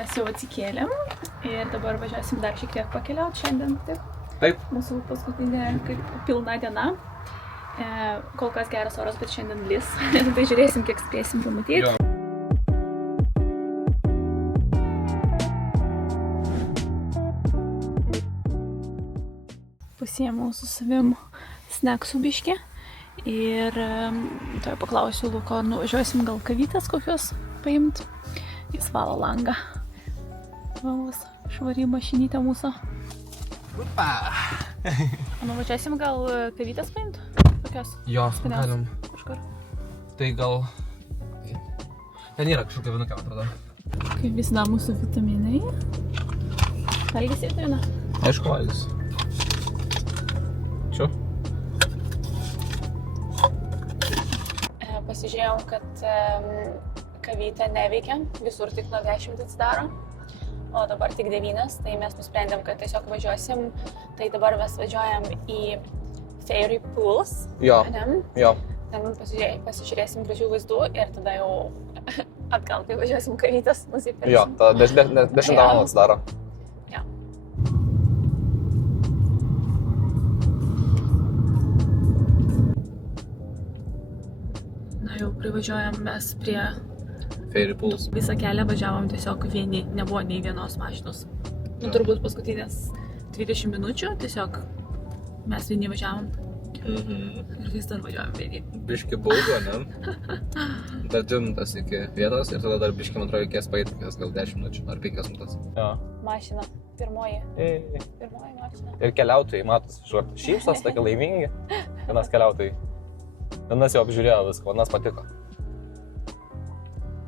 mes jau atsikėlėm ir dabar važiuosim dar šiek tiek pakeliauti šiandien. Taip. Mūsų paskutinė pilna diena. Kol kas geras oras, bet šiandien lis. Tai žiūrėsim, kiek spėsim pamatyti. Jo. Pasiėmiau su savim snacksų biškį ir toj paklausiu Luko, nuvažiuosim gal kavytės kokios paimt. Jis valo langą. Valas, švari mašinytė mūsų. Upa! Nuvažiuosim gal kavytės paimt? Kokios? Jo, skanios? galim. Kažkur. Tai gal... Ten yra kažkokia vienukė, man atrodo. Kaip visada mūsų vitaminai. Valgysi vitaminą? Aišku, valgys. Čia? Pasižiūrėjom, kad kavytė neveikia, visur tik nuo 10 atsidaro, o dabar tik 9, tai mes nusprendėm, kad tiesiog važiuosim. Tai dabar mes važiuojam į Fairy Pools. Jo, jo. Ten pasižiūrėsim gražių vaizdų ir tada jau atgal, kai važiuosim kavytės, nusipirksim. Jo, tada 10 valandų atsidaro. Jo. Na jau privažiuojam mes prie Fairy Pools. Visą kelią važiavom tiesiog vieni, nebuvo nei vienos mašinos. Turbūt paskutinės 20 minučių tiesiog mes vieni važiavom. Ir vis dar važiavom vieni. Biški baugo, ne? Dar 2 minutės iki vietos ir tada dar biški, man atrodo, reikės paeiti gal 10 minučių ar 5 minutės. Jo. Mašina, pirmoji mašina. Ir keliautojai, matos, šypsos, tokie laimingi. Vienas keliautojai. Vienas jau apžiūrėjo viską, vienas patiko.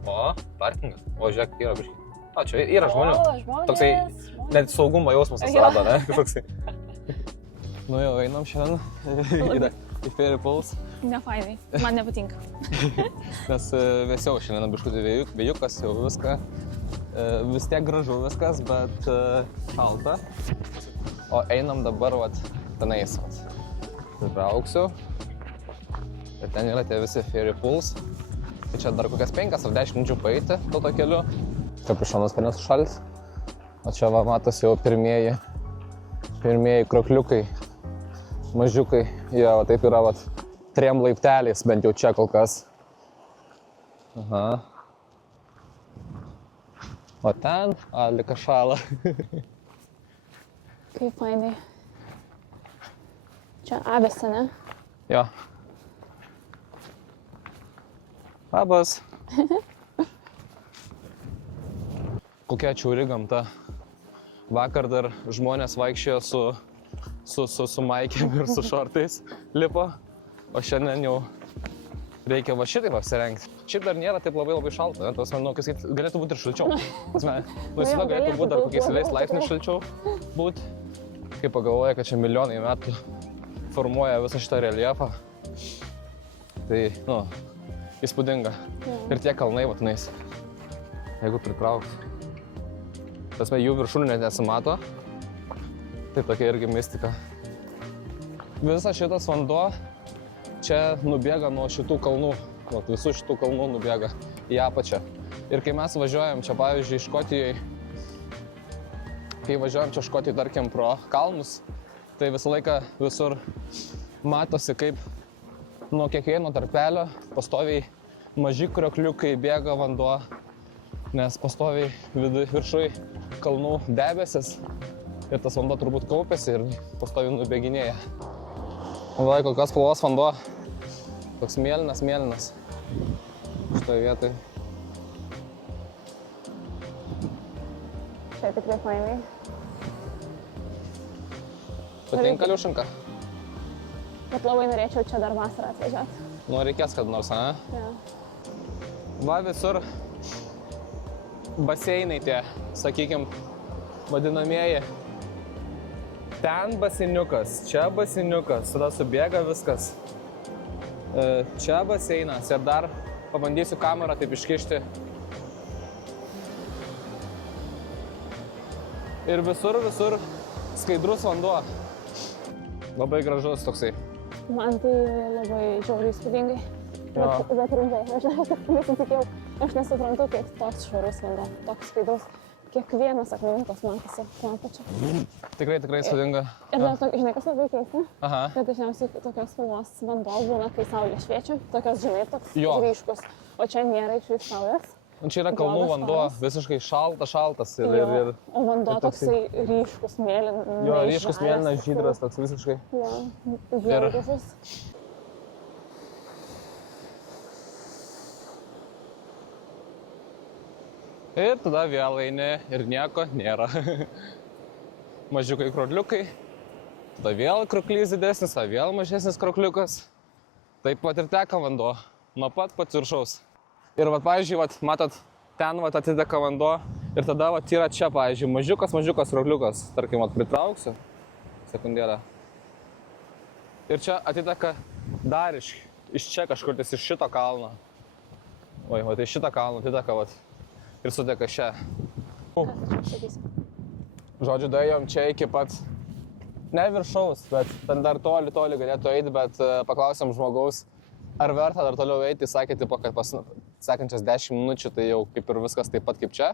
O, parkingas. O, žiūrėk, yra biški. O, čia yra žmonių. Toksai net saugumo jausmas atsirado, ne? Toksai. Nu jau, einam šiandien į Fairy Pools. Ne fainai, man nepatinka. Nes vėsiau šiandien biškutį vėjukas, jau viską. Vis tiek gražu viskas, bet šalta. O einam dabar, vat, tenais, vat. Pribrauksiu. Ir ten yra tie visi Fairy Pools. Tai čia dar kokias 5 ar 10 minučių paeiti tuo keliu. Kapišonas kad nesušalis. O čia va matos jau pirmieji krokliukai, mažiukai. Jie va taip yra vat 3 laipteliais, bent jau čia kol kas. Aha. O ten, lika šala. Kaip fainai. Čia avėse, ne? Jo. Labas. Kokia čiauri gamta. Vakar dar žmonės vaikščiojo su maikėm ir su šortais lipo, o šiandien jau reikia va šitaip apsirengti. Šiaip dar nėra taip labai šalta, ne? Tas, manau, galėtų būti ir šalčiau. Visada galėtų būti dar kokiais 1 laipsniais šalčiau būti. Kai pagalvoja, kad čia milijonai metų formuoja visą šitą reljefą, tai, nu, įspūdinga. Ir tie kalnai vatinais, jeigu pritraukti. Tasme, jų viršūnė net nesimato. Tai tokia irgi mistika. Visas šitas vanduo čia nubėga nuo šitų kalnų. Nuo visų šitų kalnų nubėga į apačią. Ir kai mes važiuojam čia, pavyzdžiui, Škotijoje, kai važiuojam čia Škotijoje, tarkim, pro kalnus, tai visą laiką visur matosi, kaip nuo kiekvieno tarpelio pastoviai maži kriokliukai bėga vanduo, nes pastoviai viršui kalnų debesis ir tas vanduo turbūt kaupiasi ir pastoviai nubėginėja. Va, kokios spalvos vanduo. Toks mėlynas. Šitoje vietoje. Čia tikrai fainai. Patinka Liušinka? Bet labai norėčiau čia dar vasarą atvažiuoti. Nu, reikės kad nors, ne? Ja. Va, visur baseinai tie, sakykim, vadinamieji. Ten baseiniukas, čia baseiniukas, tada subėga viskas. Čia baseinas ir dar pabandysiu kamerą taip iškišti. Ir visur skaidrus vanduo. Labai gražus toksai. Man tai labai žiauriai įspūdingai. Bet rimtai, aš nesitikėjau, aš nesuprantu, kaip toks švarus vanduo, toks skaidrus. kiekvienas akmenukas matosi tuo pačiu. Tikrai įspūdinga. Ir dar, žinai, kas labai keista? Aha. Kad dažniausiai tokios spalvos vanduo būna, kai saulė šviečia, tokios, žinai, toks Jo. ryškus. O čia nėra iš vis saulės. Čia yra kalnų Juodas vanduo, šaltas. visiškai šaltas ir... Jo. O vanduo ir toksai- toksai ryškus mėlynas. Jo, ryškus mėlynas žydras toks visiškai. Jo, žiauriai. Ir tada vėl eini ir nieko nėra. Mažiukai krokliukai. Tada vėl kroklys didesnis, tada vėl mažesnis krokliukas. Taip pat ir teka vanduo. Nuo pat viršaus. Ir vat, pavyzdžiui, matot, ten atiteka vanduo. Ir tada yra čia, pavyzdžiui, mažiukas krokliukas. Tarkim, pritrauksiu. Sekundėlę. Ir čia atiteka dar iš čia kažkur, iš šito kalno. Oi, iš šito kalno atiteka, ir sudeka čia. Žodžiu, daėjom čia iki pat, ne viršaus, bet ten dar toli galėtų eiti, bet paklausėm žmogaus, ar verta dar toliau eiti, sakė, kad pas sekančias 10 minučių tai jau kaip ir viskas taip pat kaip čia,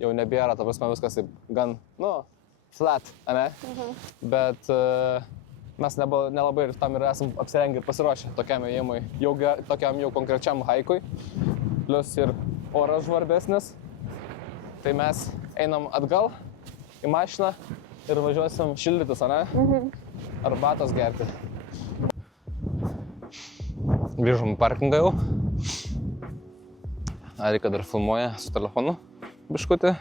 jau nebėra, ta prasme viskas taip gan, flat, ane? Bet mes nelabai ir tam ir esam apsirengę ir pasiruošę tokiam ėjimui, tokiam jau konkrečiam haikui, plius ir oras žvarbesnis. Tai mes einam atgal į mašiną ir važiuosim šildytis, ane? Arbatos gerti. Grįžom į parkingą jau. Arika dar filmuoja su telefonu biškutį.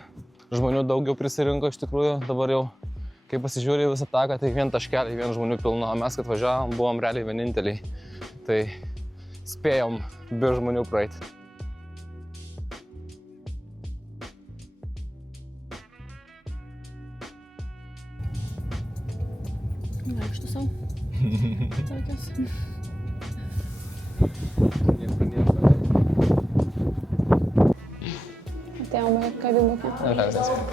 Žmonių daugiau prisirinko iš tikrųjų. Dabar jau, kai pasižiūrė visą taką, tai vien taškelį, vien žmonių pilna. O mes, kad važiavom, buvom realiai vieninteliai. Tai spėjom be žmonių praeiti. Vaikštų savo. Tokios. Atėjom į kavinukę.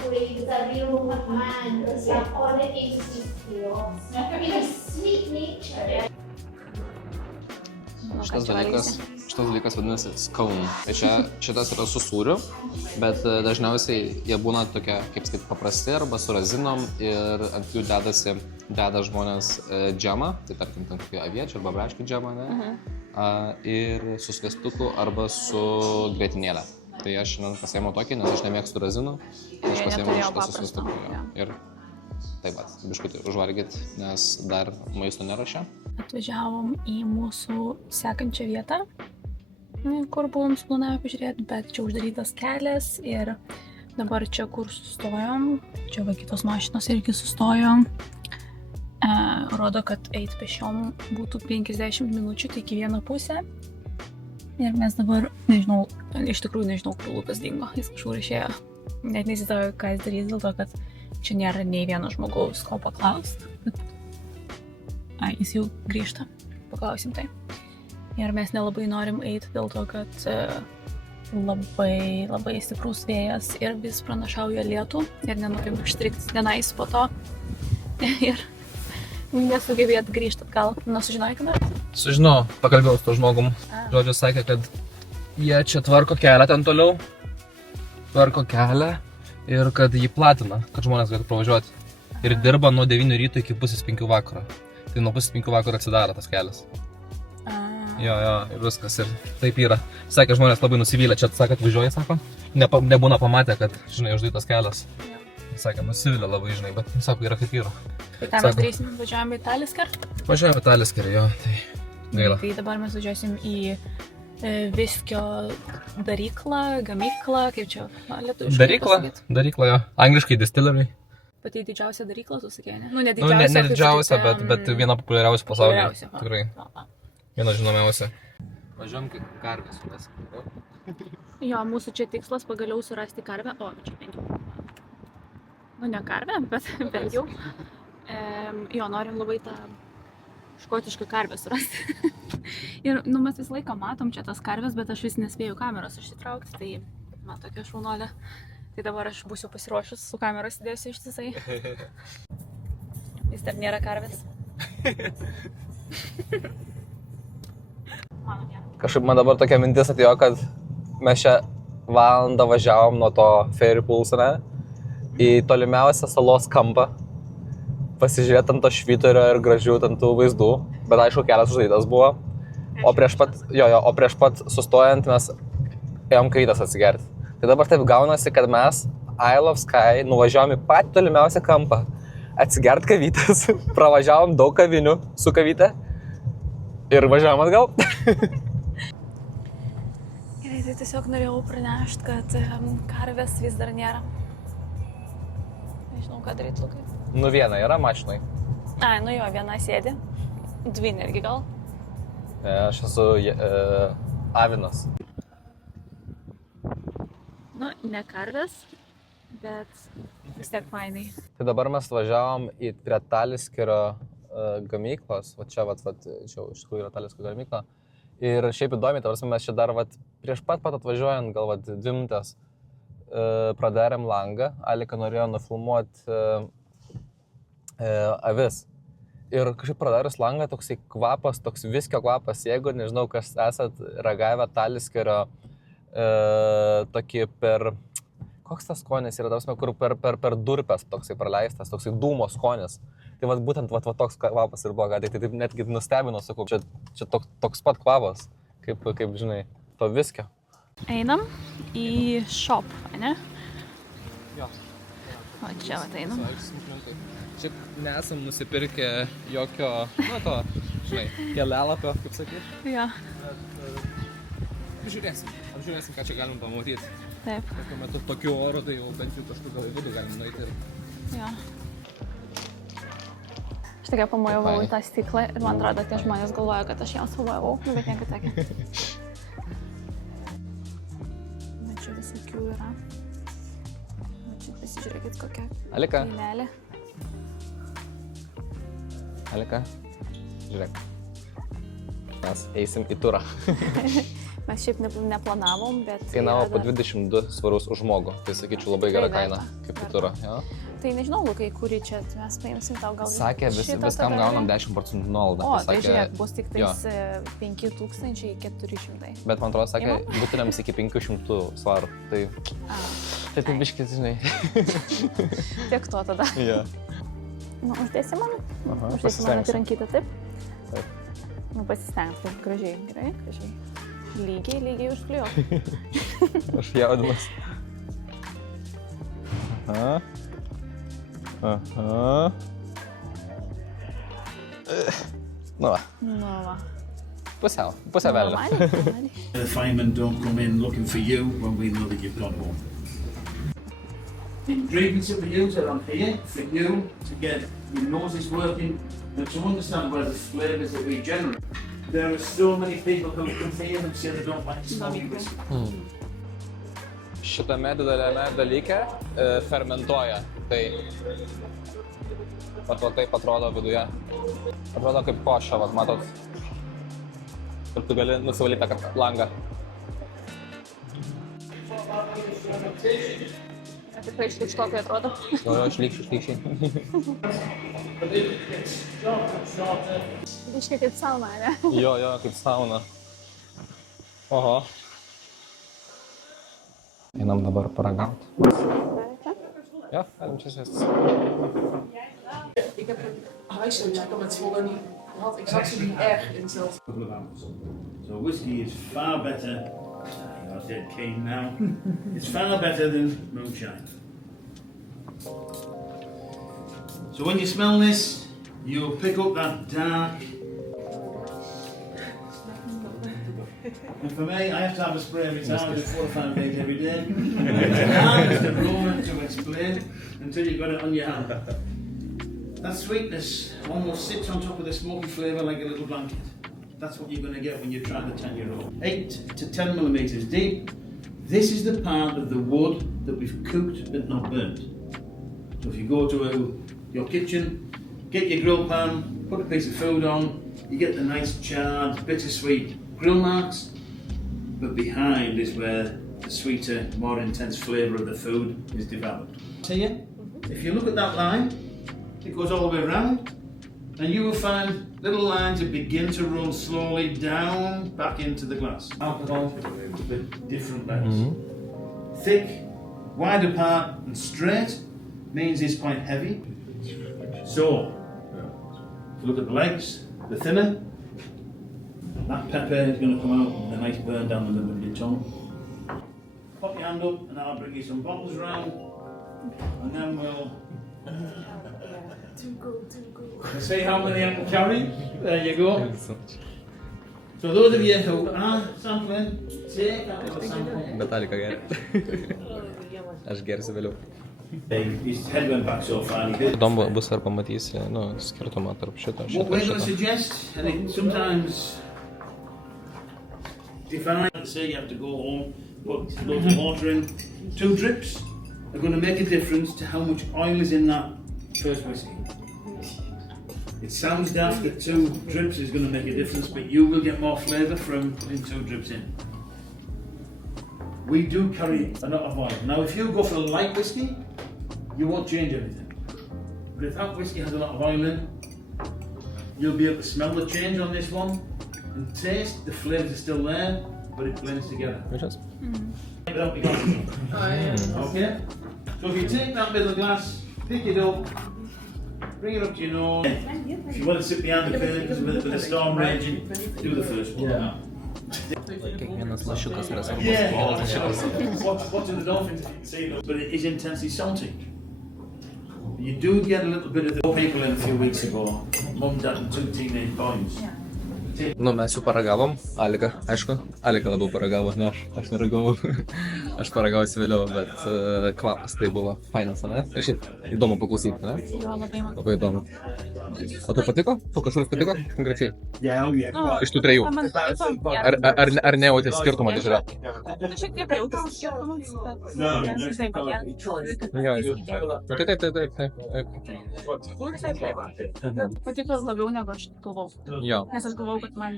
Please, a real man, because all it is chaos. Because sweet nature. Šitas dalykas vadinasi skaun. Tai šitas yra su sūriu, bet dažniausiai jie būna tokie, kaip sakyt, paprasti arba su razinom ir ant jų deda žmonės džemą, tai tarkim, ten kokį aviečių arba braškių džemą, ne? Ir su sviestuku arba su grietinėle. Tai aš šiandien pasiėmiau tokį, nes aš nemėgstu razinų, aš pasiėmiau šitą su sviestuku. Ir taip pat, biškutį užvargit, nes dar maisto nerašė. Atvažiavom į mūsų sekančią vietą, kur buvom suplanavę pažiūrėti, bet čia uždarytas kelias ir dabar čia, kur sustojom, čia va kitos mašinos irgi sustojom, rodo, kad eit pešiom būtų 50 minučių, tai iki vieną pusę. Ir mes dabar, nežinau, iš tikrųjų nežinau, kur Lukas dingo, jis kažkur išėjo, net nesitauju, ką jis darys, dėl to, kad čia nėra nei vieno žmogaus, ko paklaust. Jis jau grįžta, paklausim tai. Ir mes nelabai norim eiti dėl to, kad labai stiprus vėjas ir vis pranašauja lietų ir nenorim užstrikti tenais po to. Ir nesugebėt grįžti atgal. Sužinojai, ką nors? Sužinau, pakalbėjau su to žmogum. Žodžiu, sakė, kad jie čia tvarko kelią ten toliau. Tvarko kelią ir kad jį platina, kad žmonės galėtų pravažiuoti. Ir dirba nuo 9 ryto iki pusės 5 vakaro. Tai nuo pusės 5 vakaro atsidaro tas kelias. Jo, ir viskas. Ir taip yra. Sakė, žmonės labai nusivylę. Čia, sakė, važiuoja, sako. Nebūna pamatę, kad, žinai, uždarytas kelias. Sakė, nusivylę labai, žinai, bet, sako, yra kaip yra. Tai ką mes darysim? Važiuojam į Talisker? Važiuojam į Talisker, jo, tai gaila. Tai dabar mes važiuosim į viskio daryklą, gamyklą, kaip čia lietuviškai pasakyt? Daryklą, jo. Angliškai distillery. Pati didžiausia darykla, tu sakė, ne? Ne didžiausia, bet viena populiariausia pasaulyje. Populiariausia, Tikrai. Viena žinomiausia. Važiuojam karvę surasti. Jo, mūsų čia tikslas pagaliau surasti karvę. O, čia bent jau. Nu, ne karvę, bet bent jau. Jo, norim labai tą škotišką karvę surasti. Ir, mes visą laiką matom čia tas karvės, bet aš vis nespėjau kameros išsitraukti, tai man tokia šaunolė. Tai dabar aš būsiu pasiruošus, su kameros įdėsiu ištisai. Vis dar nėra karvės. Kažkaip man dabar tokia mintis atėjo, kad mes čia valandą važiavom nuo to Fairy Pools, ne? į tolimiausią salos kampą, pasižiūrėti ant to švyturio ir gražių ant tų vaizdų, bet aišku, kelias uždarytas buvo. O prieš pat sustojant mes ėjom kavytės atsigerti. Tai dabar taip gaunasi, kad mes Isle of Skye nuvažiavom į patį tolimiausią kampą, atsigert kavytės, pravažiavom daug kavinių su kavyte ir važiavom atgal. Gerai, tai tiesiog norėjau pranešti, kad karvės vis dar nėra. Nežinau, ką daryti, Lukai. Nu viena yra mašinai. Ai, nu jo, viena sėdi. Dvi irgi gal. Aš esu avinas. Nu, ne karvės, bet vis tiek fainai. Tai dabar mes važiavom prie Taliskerio gamyklos. Va čia čia iš tikrųjų yra Taliskerio gamykla. Ir šiaip įdomiai, mes čia dar prieš pat atvažiuojant, gal 2 minutės pradarėm langą. Alika norėjo nufilmuoti avis. Ir kažkaip pradarius langą, toksai kvapas, toks viskio kvapas, jeigu nežinau, kas esat ragavę Taliskerio tokį per... Koks tas skonis yra, kur per durpes toksai praleistas, toksai dūmo skonis. Tai būtent toks kvapas ir buvo, tai taip netgi nustebino, sakau, čia toks pat kvapas, kaip žinai, to viskio. Einam į shop, ne? Jo. O čia einam. Šiaip nesam nusipirkę jokio, žinai, kelialapio, kaip sakyti. Jo. Apžiūrėsim, ką čia galim pamatyti. Taip. Tokiu metu tokiu oru, tai jau bent jau kažkur gal į vidų galim nueiti ir... Jo. Aš tokia pamojavau į tą stiklą ir man atrodo, tie žmonės galvoja, kad aš jiems pamojavau, bet nieko tokia. Bet čia visokių yra. Bet čia pasižiūrėkit kokia kainelė. Alika, žiūrėk, mes eisim į turą. Mes šiaip neplanavom, bet... Kainavo po 22 svarus už žmogų, tai sakyčiau labai gera kaina, kaip į turą. Ja? Tai nežinau, Lukai, kurį čia mes paimsim tau gal... Sakė, viskam gaunam 10% nuolaidą. O, tai žiūrėk, bus tik tais 5400. Bet man atrodo, sakė, būtinams iki 500 svarų, tai... Tai taip biškis, žinai. Tiek to tada. Jo. Nu, uždėsi man? Uždėsi man rankytę, taip? Taip. Nu, pasistengti, taip, gražiai, gerai, gražiai. Lygiai užklijuok. Aš jaudinas. Aha. Nu va. Pusiau velnio. The firemen don't come in looking for you when we know that you've gone home. Ingredients for you are on here for you to get your noses working and to understand where the flavours that we generate. There are so many people who come here and say they don't like smelling this. Šitame dideliame dalyke fermentuoja. Tai taip atrodo viduje. Atrodo kaip koša, matot. Ir tu gali nusivalyti tą langą. Tikrai šlikštokai atrodo. Jo, šlikščiai. Biškai kaip sauna, ne? Jo, kaip sauna. Oho. Einam dabar paragauti. Jo, galim čia sėstis. Ik heb een huisje checken met Zwolle niet gehad. Ik zag ze niet erg in hetzelfde. So whiskey is far better. You're dead keen now. It's far better than moonshine. So when you smell this, you'll pick up that dark. And for me, I have to have a spray every time. I do 4 or 5 days every day. It's the hardest aroma to explain until you've got it on your hand. That sweetness almost sits on top of the smoky flavour like a little blanket. That's what you're going to get when you try the 10-year-old. 8 to 10 millimetres deep. This is the part of the wood that we've cooked but not burnt. So if you go to your kitchen, get your grill pan, put a piece of food on, you get the nice charred, bittersweet grill marks, but behind is where the sweeter, more intense flavour of the food is developed. See ya? If you look at that line, it goes all the way around, and you will find little lines that begin to run slowly down back into the glass. Alcohol with different levels. Thick, wide apart and straight, means it's quite heavy. So, if you look at the legs, the thinner, that pepper is going to come out with a nice burn down the middle of your tongue. Pop your hand up and I'll bring you some bottles round, and then we'll see how many I can carry. There you go. So those of you who are sampling, take that little sample. Metalika geria. Aš gersiu vėliau. His head went back so far. Įdomu bus ar pamatysi, skirtumą tarp šito ir What we're going to šito. suggest, and it sometimes, if I say you have to go home, put loads of water in, 2 drips are going to make a difference to how much oil is in that first whiskey. It sounds daft that 2 drips is going to make a difference, but you will get more flavour from putting 2 drips in. We do carry a lot of oil. Now, if you go for a light whiskey, you won't change anything. But if that whiskey has a lot of oil in, you'll be able to smell the change on this one and taste. The flavours are still there, but it blends together. Važiuos. Take it out your glass. Okay? So if you take that middle glass, pick it up, bring it up to your nose. If you want to sit behind the curtains with a storm raging, do the first one. Yeah. Kiekvienas lašiukas yra Yeah, svarbus. watching the dolphins, you can see it, but it is intensely salty. You do get a little bit of the people in a few weeks ago, mum, dad and 2 teenage boys. Mes jau paragavom, Alika, aišku, Alika labiau paragavo, ne aš neragavau. Aš paragausiu vėliau, bet kvapas tai buvo fainas, ne? Ir šiaip įdomu paklausyti, ne? Jo, labai man. Labai įdomu. O tu patiko? Tu kažkur patiko? Konkrečiai. Iš tų 3. Man patiko. Ar nejautė skirtumą didžiulę? Šiek tiek jautė skirtumus, bet visai patiko. Patiko labiau negu aš galvojau. Jo. Nes aš galvojau, kad man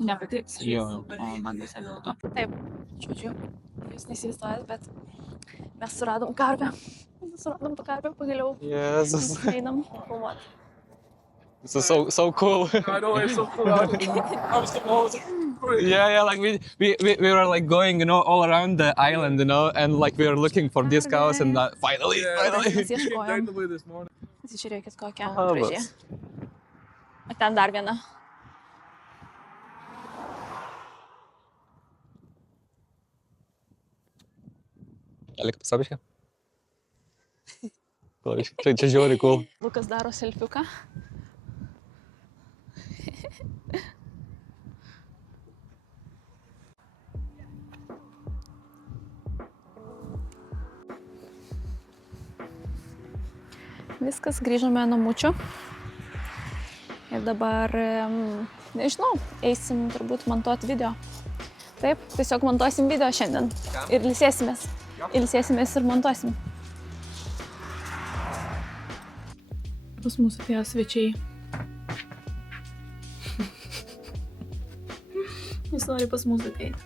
nepatiks. Jo. O man visai dėl to. Taip, žodžiu, jūs neįsivaizduojat, bet mes suradom karvę. Suradom tą karvę pagaliau. Jezus. Einam filmuoti. This is so cool. I know, it's so cool. I'm so Yeah, like we were like going, all around the island, and like we were looking for these cows, and finally. Mes ieškojom. this morning. Pasižiūrėkit kokią Aha, gražią. O ten dar viena. Alika, pasabiškai? Čia žiauriai cool. Lukas daro selfiuką. Viskas, grįžome namučių. Ir dabar, nežinau, eisim turbūt montuoti video. Taip, tiesiog montuosim video šiandien. Ir ilsėsimės. Ilsėsimės ir montuosim. Pas mūsų atėjo svečiai. Jis nori pas mūsų ateiti.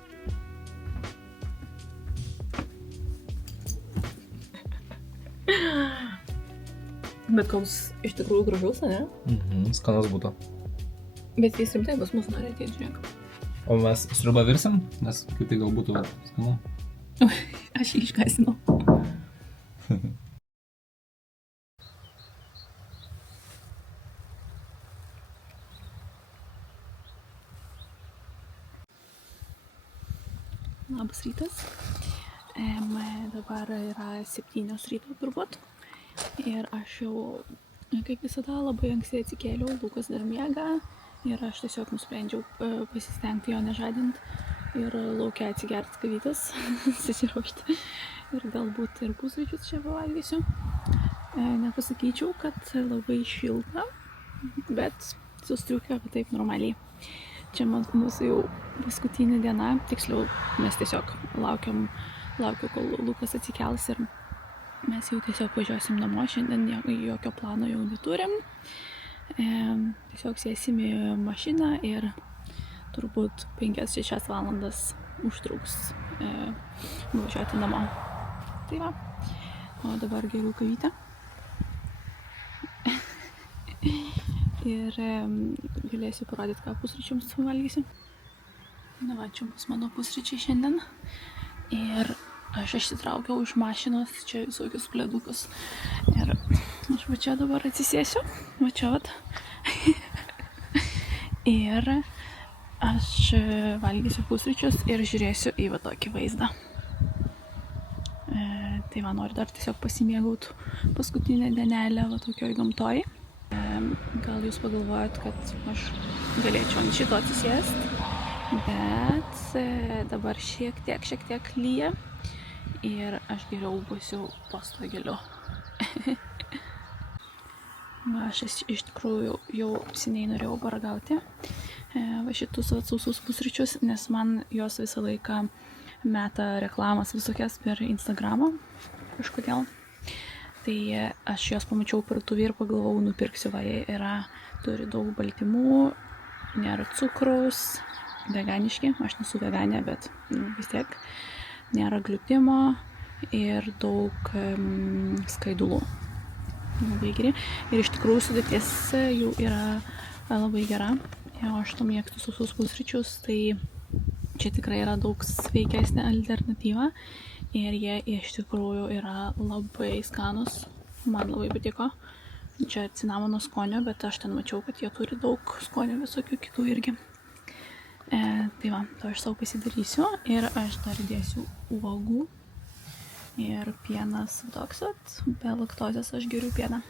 Bet koks iš tikrųjų gražus, ne? Skanas būtų. Bet jis rimtai pas mūsų nori ateiti, žiūrėk. O mes sriubą virsim, nes kaip tai gal būtų skanu. Aš jį iškasinau. Labas rytas. Dabar yra 7 ryto turbūt. Ir aš jau, kaip visada, labai anksti atsikėliau, Lukas dar miega. Ir aš tiesiog nusprendžiau pasistengti jo nežadinti. Ir laukia atsigerti kavytės, susiruošti. Ir galbūt ir pusryčius čia pavalgysiu. Nepasakyčiau, kad labai šilta, bet su striuke, bet taip normaliai. Čia mūsų jau paskutinė diena, tiksliau mes tiesiog laukiu, kol Lukas atsikels ir mes jau tiesiog važiuosim namo, šiandien jokio plano jau neturim. Tiesiog sėsim į mašiną ir turbūt 5-6 valandas užtruks važiuoti namo. Tai va, o dabar geriu kavytę. Ir galėsiu parodyti, ką pusryčiams suvalgysiu. Na va, čia bus mano pusryčiai šiandien. Ir aš išsitraukiau iš mašinos čia visokius pledukus. Ir aš va čia dabar atsisėsiu. Va čia vat. Ir aš valgysiu pusryčius ir žiūrėsiu į va tokį vaizdą. Tai va, noriu dar tiesiog pasimėgauti paskutinę dienelę va tokioj gamtoj. Gal jūs pagalvojat, kad aš galėčiau ant šito atsisėsti, bet dabar šiek tiek lyja ir aš geriau būsiu po stogeliu. Aš iš tikrųjų jau seniai norėjau paragauti va šitus sausus pusryčius, nes man jos visą laiką meta reklamas visokias per Instagramą kažkodėl. Tai aš jos pamačiau parduotuvėje ir pagalvojau, nupirksiu, va, jie turi daug baltymų, nėra cukraus, veganiški, aš nesu veganė, bet vis tiek nėra glutimo ir daug skaidulų. Labai geri. Ir iš tikrųjų sudėtis jų yra labai gera. Aš to mėgstu sausus pusryčius, tai čia tikrai yra daug sveikesnė alternatyva ir jie iš tikrųjų yra labai skanus. Man labai patiko. Čia cinamono skonio, bet aš ten mačiau, kad jie turi daug skonio visokių kitų irgi. Tai va, to aš savo pasidarysiu ir aš dar dėsiu uogų ir pienas toks, be laktozės aš geriu pieną.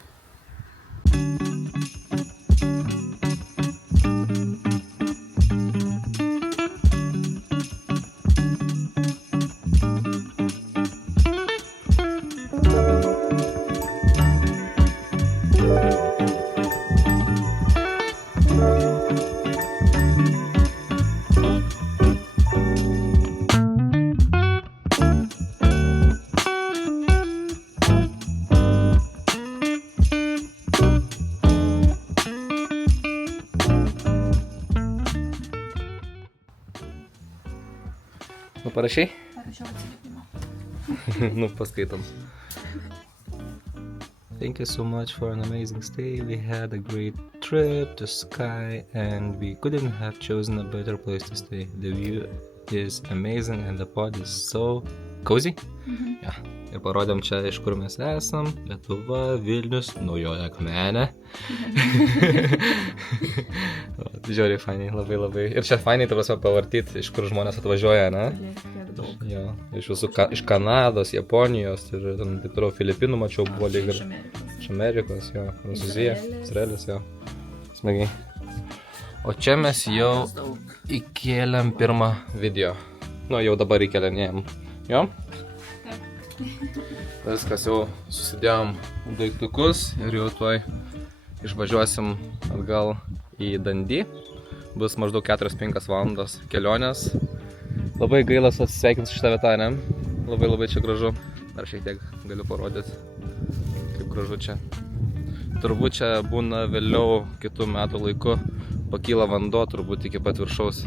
Parašai? Parašiau atsiliepimą. Nu, paskaitom. Thank you so much for an amazing stay. We had a great trip to Skye and we couldn't have chosen a better place to stay. The view is amazing and the pod is so cozy. Ja. Ir parodėm čia, iš kur mes esam. Lietuva, Vilnius, Naujoji Akmenė. Žiauriai fainiai, labai. Ir čia fainiai, ta prasme, pavartyti, iš kur žmonės atvažiuoja, ne? Jo, iš visų, iš Kanados, Japonijos ir taip toliau, Filipinų mačiau, buvo lyg ir iš Amerikos, jo, Prancūzija, Izraelis, jo. Smagiai. O čia mes jau įkėlėm pirmą video. Nu, jau dabar įkėlinėjom. Jo? Viskas, jau susidėjom daiktukus ir jau tuoj išvažiuosim atgal į Dundee. Bus maždaug 4-5 valandos kelionės. Labai gaila atsisveikinti su šitą vietą, ne? Labai čia gražu. Dar šiek tiek galiu parodyti, kaip gražu čia. Turbūt čia būna vėliau kitų metų laiku pakyla vanduo turbūt iki pat viršaus.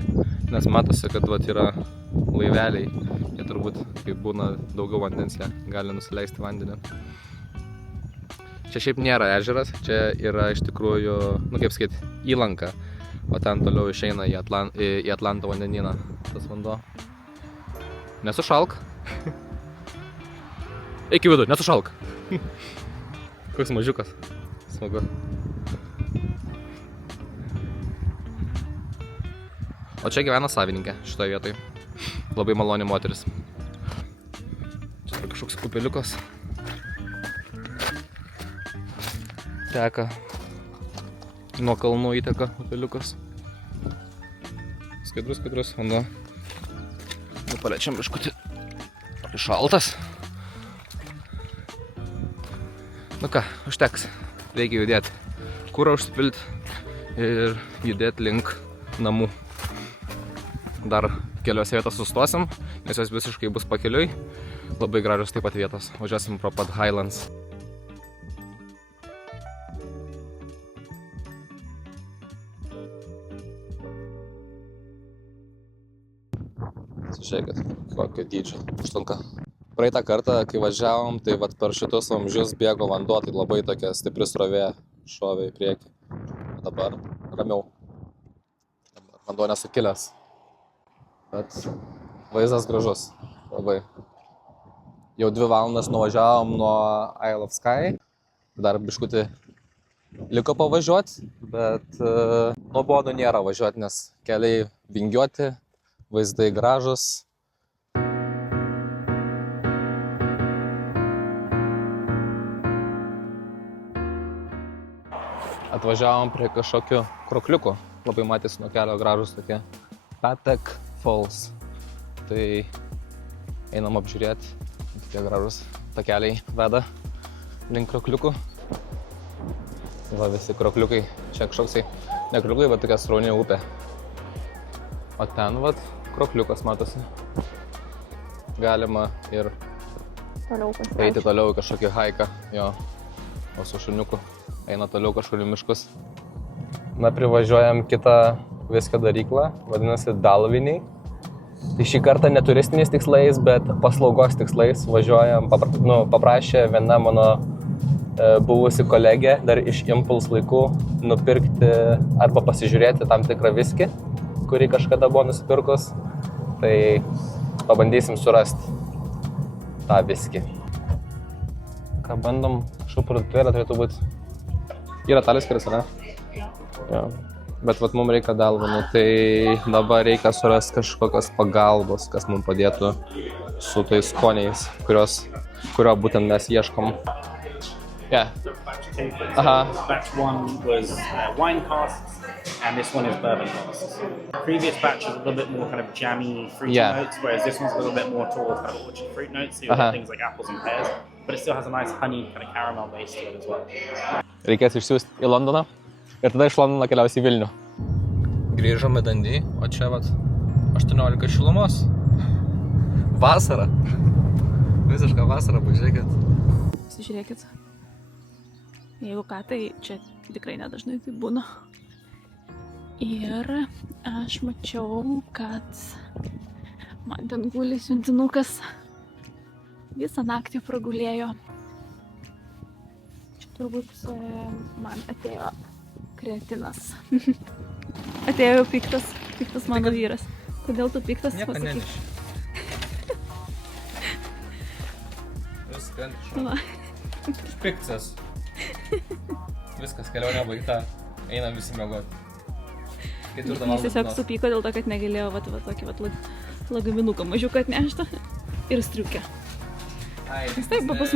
Nes matosi, kad vat yra laiveliai. Jie turbūt, kai būna daugiau vandens, jie gali nusileisti vandenį. Čia šiaip nėra ežeras, čia yra iš tikrųjų, nu kaip sakyt, įlanka. O ten toliau išeina į Atlanto vandenyną tas vanduo. Nesušalk. Eik į vidų, nesušalk. Koks mažiukas. Smagu. O čia gyvena savininkė šitoje vietoje. Labai maloni moteris. Čia yra kažkoks kupeliukas. Teka. Nuo kalnų įteka upeliukas. Skaidrus vanduo. Nu, paliečiam biškutį. Šaltas. Nu ką, užteks. Reikia judėti. Kurą užsipilti ir judėti link namų. Dar keliose vietos sustosim, nes jos visiškai bus pakeliui. Labai gražios taip pat vietos. Važiuosim pro pat Highlands. Žiūrėkit, kokio dydžio užtvanka. Praeitą kartą, kai važiavom, tai vat per šitus vamzdžius bėgo vanduo, tai labai tokia stipri srovė šovė į priekį. O dabar ramiau. Vanduo nesukilęs. Bet vaizdas gražus. Labai. Jau 2 valandas nuvažiavom nuo Isle of Skye. Dar biškutį liko pavažiuoti, bet nuobodu nėra važiuoti, nes keliai vingiuoti, vaizdai gražus. Atvažiavom prie kažkokių krokliukų. Labai matėsi nuo kelio gražus tokie Patek Falls. Tai einam apžiūrėti. Tokie gražus takeliai veda link krokliukų. Va visi krokliukai. Čia kažkoksai, ne krokliukai, bet tokia srauni upė. O ten vat krokliukas matosi. Galima ir eiti toliau į kažkokį haiką. Jo, o su šuniuku eina toliau kažkur į miškus. Na, privažiuojam kitą viskio daryklą, vadinasi Dalviniai. Tai šį kartą ne turistiniais tikslais, bet paslaugos tikslais važiuojam. Paprašė viena mano buvusi kolegė dar iš Impulse laikų nupirkti arba pasižiūrėti tam tikrą viskį, kurį kažkada buvo nusipirkus. Tai pabandysim surasti tą viskį. Ką bandom, kažkokiu produktėlę turėtų būti. Yra Taliskaris, ar ne? Jo. Bet vat mums reikia Dalvinų, tai dabar reikia surasti kažkokios pagalbos, kas mums padėtų su tais skoniais, kurio būtent mes ieškom. Yeah. Batch 1 was wine casks, and this one is bourbon casks. Previous batch was a little bit more kind of jammy, fruity notes, whereas this one's a little bit more towards kind of orchard fruit notes, so you have things like apples and pears, but it still has a nice honey kind of caramel base to it as well. Reikės išsiųsti į Londoną ir tada iš Londono keliausi į Vilnių. Grįžom į Dundee, o čia vat 18 šilumos. Vasara. Visiška vasara, pažiūrėkit. Pasižiūrėkit. Jeigu ką, tai čia tikrai nedažnai tai būna. Ir aš mačiau, kad man ten guli siuntinukas. Visą naktį pragulėjo. Čia turbūt man atėjo kreatinas. Atėjo piktas mano vyras. Kodėl tu piktas? Nieko pasakyk? neneši. Viskas. Va. Piktas. Viskas, kelionė baigta. Einam visi miegoti. Jis tiesiog supyko dėl to, kad negalėjo tokį lagaminuką mažiuką atnešti ir striukę. Nes taip, pas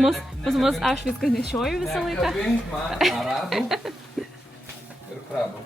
mus aš viską nešioju visą laiką. Kabink man arabų ir krabų.